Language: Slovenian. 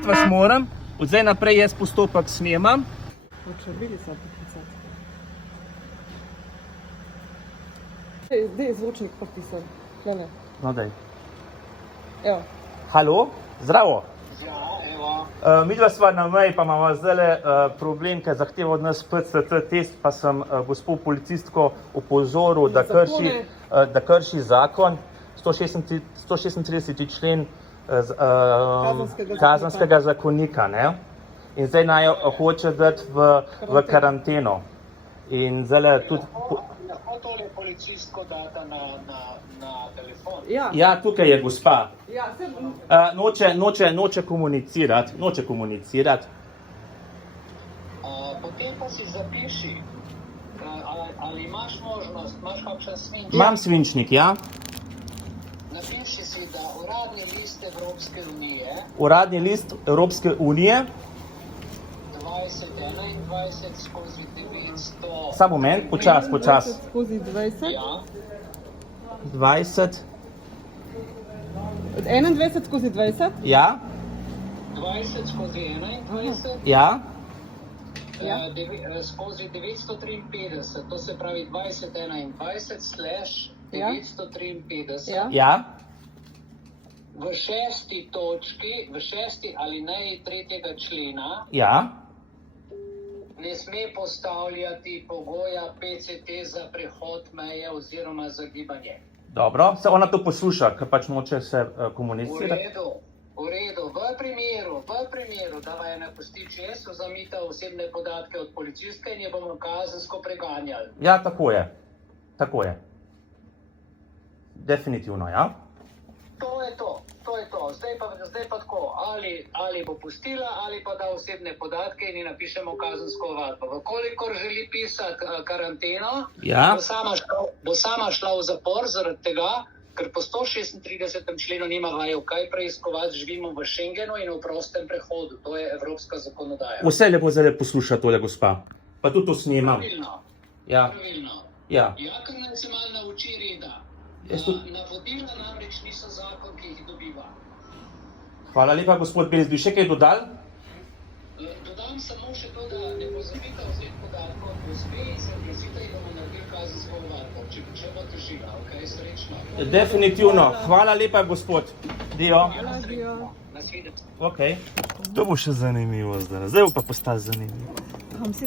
Opozoriti vas moram, od zdaj naprej jaz postopek snemam. Odšrbili so podpisati. Dej zvočnik podpisati. Ne. No daj. Evo. Halo, zdravo. Ja, evo. Midva sva na meji, pa imamo zdaj problem, ker zahteva od nas PCT test, pa sem gospod policistko opozoril, da krši zakon, 136. člen Kazenskega zakonika, ne? In zdaj naj jo hoče dati v karanteno. In zdaj tudi... Lahko tole policistko data na telefon? Ja, tukaj je gospa. Ja, se... Noče komunicirati. Potem pa si zapiši, ali imaš možnost, imaš kakšen svinčnik? Imam svinčnik, ja. Napiši si, da uradni list Evropske unije, Uradni list Evropske unije, 2021 skozi 900... samo moment, počas. Skozi 20. Ja, 20, 21 skozi 20. ja, 20 skozi 21, ja, skozi 953, to se pravi 2021 / 953. ja, V šesti točki, v šesti alineji 3. člena ja. ne sme postavljati pogoja PCT za prehod meje oziroma za gibanje. Dobro, se ona to posluša, ker pač noče se V komunicirati. redu. V primeru, da vaje ne pusti čez, vzamite osebne podatke od policistke in je bomo kazensko preganjali. Ja, tako je. Definitivno, ja. To je to. Zdaj pa tako, ali bo pustila, ali pa da osebne podatke in ji napišemo kazensko ovadbo. Vkolikor želi pisati karanteno, Ja. bo sama šla v zapor zaradi tega, ker po 136. členu nima vaju kaj preiskovati, živimo v Schengenu in v prostem prehodu. To je evropska zakonodaja. Vse lepo zdaj posluša tole gospa. Pa tudi to snimam. Pravilno. Ja, ja. Ja, ker nam se malo nauči reda. Jaz tudi- Navodila namreč niso zakon, ki jih dobiva. Hvala lepa, gospod Belc, bi še kaj dodal? Dodam samo še to, da ne pozabite vzeti podatkov od gospe in se oglasite in bomo naredili kazensko ovadbo, če bo težila, ok, srečno. Definitivno. Hvala lepa, gospod. Dio. Nasvidenje. Ok. To bo še zanimivo zdaj. Zdaj bo pa postalo zanimivo. Kam si?